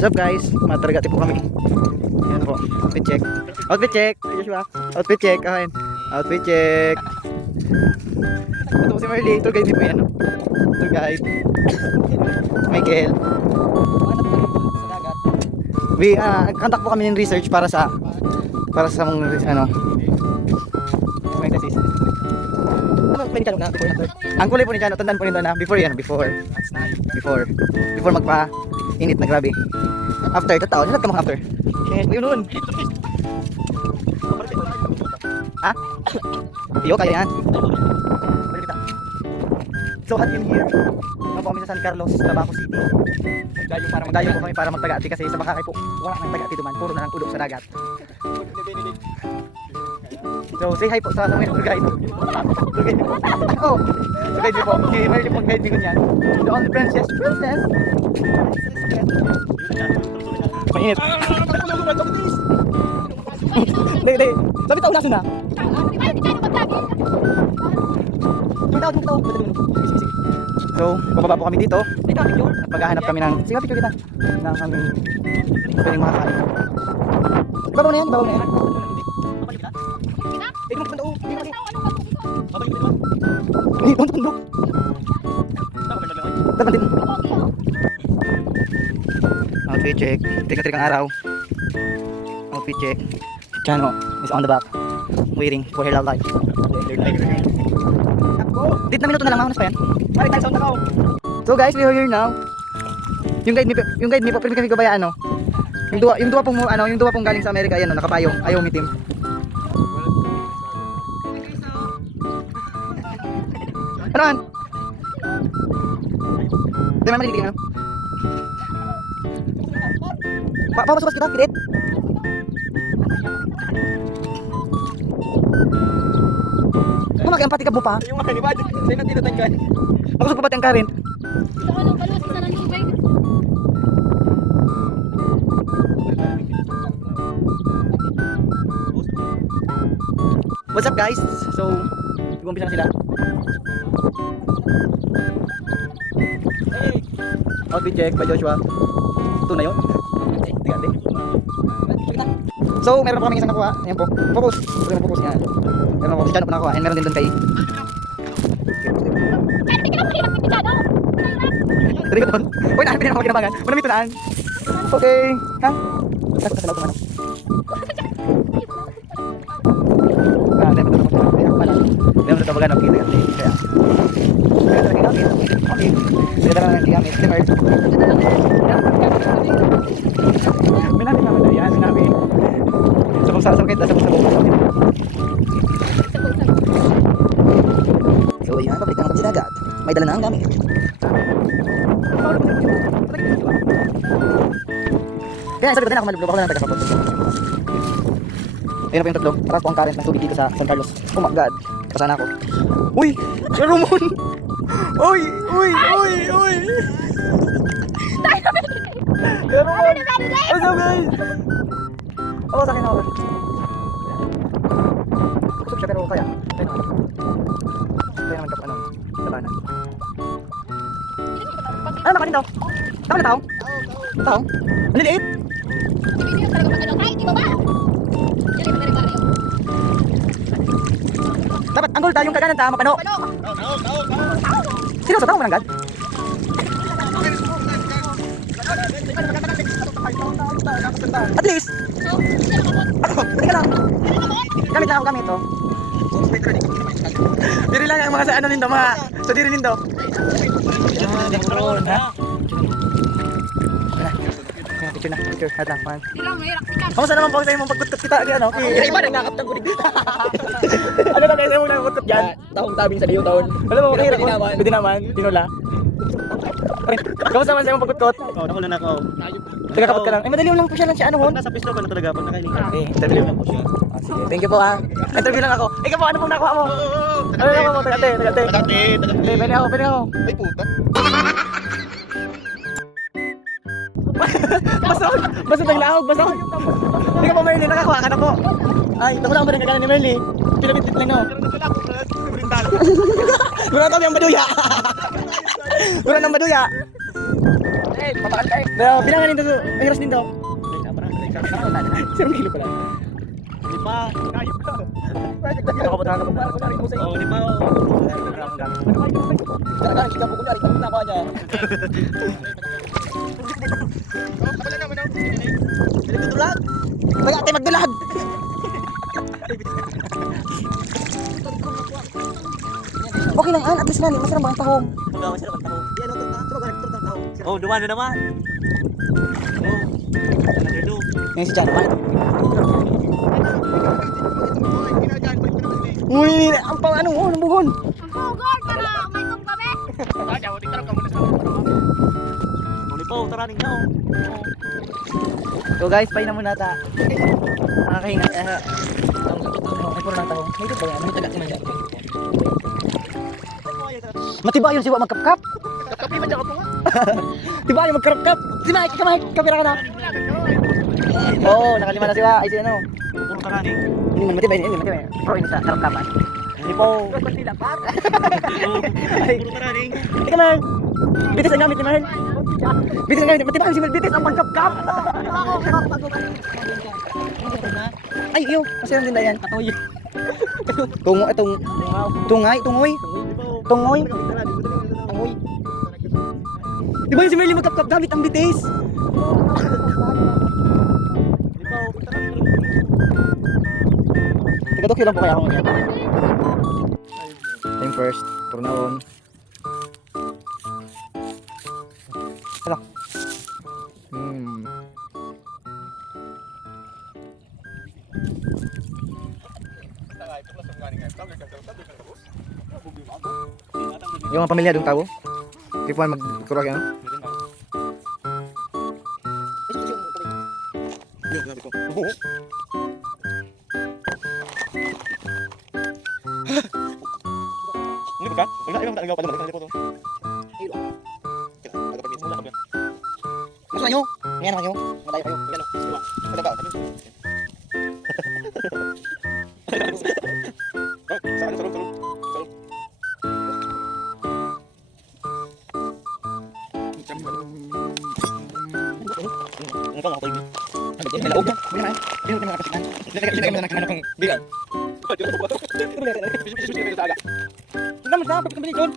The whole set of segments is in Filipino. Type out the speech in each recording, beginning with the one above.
What's up guys? Mataragati po kami. Ayan po. Outfit check. Outfit check. Joshua. Outfit check. Ayan. Outfit check. Ito po si Marley. Tour guide din po yan. No? Tour guide. Michael. We contact po kami ng research para sa mga ano. Ang kulay po ni Chano, tandaan po nito na before magpa-init na grabe. After, tataon, lahat ka mga after. Yun nun. Ha? Iyo, kaya yan. So hot in here. Ano po kami sa San Carlos, Tabaco City. Magdayo po kami para magtaga-ati kasi sa Makakay po, wala nang taga-ati duman, puro na lang ulo sa dagat. So say hi po sa mga tour guide. Tour guide. Oh, tour guide po. Okay, may pang guide ko niyan. The only princess. Mainit. Dai. Sabi tao naso na. So, bababa po kami dito. Maghahanap kami ng picture kita ng aming pwedeng makakain. Babaw na yan. Outfit check. Teka ang araw. Outfit check. Chano is on the back, waiting for her love life. Dit na minuto na lang, mahunas pa yan. So guys, we are here now. Yung guide ni po, pwede kami gabayaan, no? Yung dua pong galing sa Amerika, ayan, no, nakapayong, ayaw umitim. Anoan? Di man magiging ano? Papasok kita, pilit. Ano mag-empathy ka bupa? Yung mga nibad, sa'yo na tinatanggan. Ako sa pabati ang current. Ito ko ng balos, isa ng tubig. What's up guys? So, nag-umpisa na sila. Hey! Outfit check by Joshua. Ito na yun. Tigante. So, meron pa kami isang nakuha. Ayan po. Focus. Ito yung focus niya. Meron po. Si Chano po nakuha. And meron din doon kay... Dali ko doon. Uy, nahanapin din ako kinabangan. Manamit tunaan. Okay. Ha? Kasalaw tumano. Meron ito baga nakita kasi kaya sige lang ang gamit simmer minamit naman na yan namin so kung sasakit na sa bukas so yan pabrikan ng sinagat may dala na ang gamit kaya sabi ko din ako malublo ako na ng taga-sapot. Ayun na po yung tatlo. Para po ang current ng tubig dito sa San Carlos. Oh my god. Pasana ako. Uy! Si Romon! Uy! Si Romon! What's up guys? Oo, sa akin ako. Kusok siya pero kaya. Kaya naman kapag ano. Labanan. Ano nakanin daw? Tama na tao? Tao? Ano liit? Hindi talaga magano. Ay, di ba ba? Dapat anggol tayong kaganan ta mapano. Sino sa tao mananggad? At least. Teka lang. Gamit lang ako gamit to. Diri lang ang mga sa ano nindo mga sa diri nindo. Picture hatang fan. Kamusta naman po sa imong pagkutkot kita di ano? Iba nang nakaptang ko dito. Ano na kayo mong nangkutkot diyan? Tahong tabing sa liyo taon. Alam mo kay pwede naman tinula. Kamusta man sa imong pagkutkot? Oh, nakuha na ako. Taga kapot ka lang. Ay madali lang po siya lang si ano hon. Nasa pisto ko na talaga pag nakainin ka. Interview lang po siya. Sige, thank you po ah. Interview lang ako. Ikaw po ano pong nakuha mo? Ano nakuha mo? Tagate. Pwede ako. Ay puta. Basta naglahog, basta. Hindi ka po Merly, nakakuha ka na po. Ay, ito ko lang ba rin kagana ni Merly? Pinabit-bit lang no. Gura kami ang maduya. Gura ng maduya. Bilangan din to. Mahirap din to. Isang kilo pala. Di pa. Nakaputahan ka pa. Oo, di pa. Magate magdulag. Okay lang, at least nani, masarap ang tahong. Magawa sila ng tao. Oh, duman na naman. Oh. Another two. Ngayon si Chan, paano? Uy, ang pang ano, oh, ng buhon. Ang hugol para umaytong kami. Muli po, taraning na oh. So guys, pain na muna ta. Nakakahinga. Ay, puro lang taho. May ito ba yan? May taga siya. Matiba yun siwa magkapkap. Kapi man ako nga. Tiba yung magkarapkap. Sina, kamera ka na. Oo, nakalima na siwa. Ay, si ano. Puro taraning. Hindi man matibay, hindi matibay. Pro ini sa karapkapan. Hindi po. Ay, Puro taraning. ika man. Bitis ang gamit ni Mahal. Bitis ang gamit. Matibay si Mahal. Bitis ang magkapkap. Ay, iyo. Masayang din yan. Katoy. Tungoy. Tungoy. Tungoy. Tungoy. Di ba yung si Merly magkapkap gamit ang bitis? Teka, 2 kilo lang po kaya ako ngayon. Time first. Turn na on. Hala. Yung mga pamilya doon tao. Tipuan magkurag yan. Ini bukan? Enggak, ini tak ada pada mana foto. Masuk nyo. Ngayon kayo. Malayo kayo. Ano? Ada ba? Oh, saan sarong. Ano ba ako tayo? May laog na. May naman. Hindi mo nakapasikan. Lagay mo na ng kanano kang bigan. Naman sa kapag kami doon.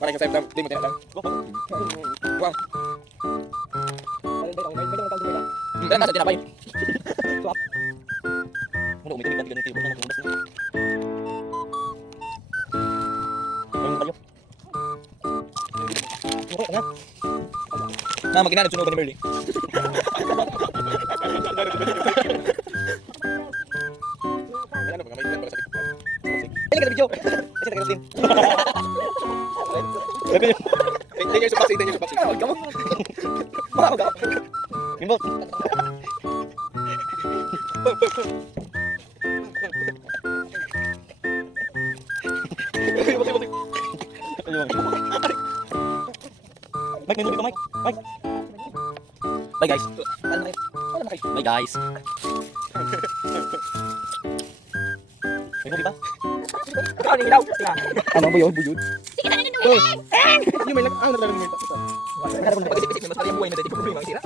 Parang kasi di mo tinatang. Wow. Pero nasa tinapay. Swap. Ano umitin ka ganito yung mga na. Ano kayo? Okay nga. Na maginanap sunog ni Merly. Ano ba kamay para sa TikTok? Ini kita video. Kasi nagkaroon. Tingnan sa box, tingnan sa box. Kamu. Wow, gak. Gimbal. Mike, minubi ko, Mike. Mike. Bye, guys. Bye, guys. Minubi ba? Ano ba yun? Buyod? Sige na nindong ilay. Yung may lang, nalalang mo ito. Pag-isip-isip, mas parang buhay na dito. Problema ang sira.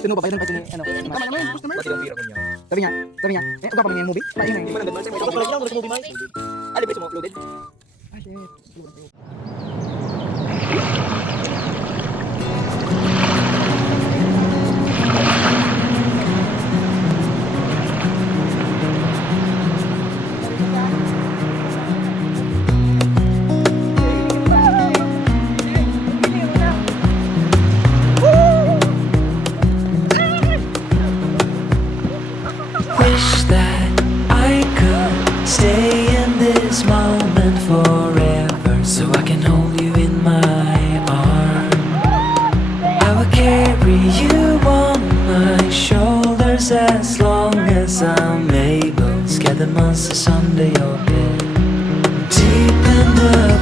Sino ba kayo nang pati ano? Sabi niya, eh, uga pa niya yung movie? Paano yun? Alibay mo, loaded. Ah, shit. Wish that I could stay in this moment forever, so I can hold you in my arms. I will carry you on my shoulders as long as I'm able. Scare the monsters under your bed, deep in the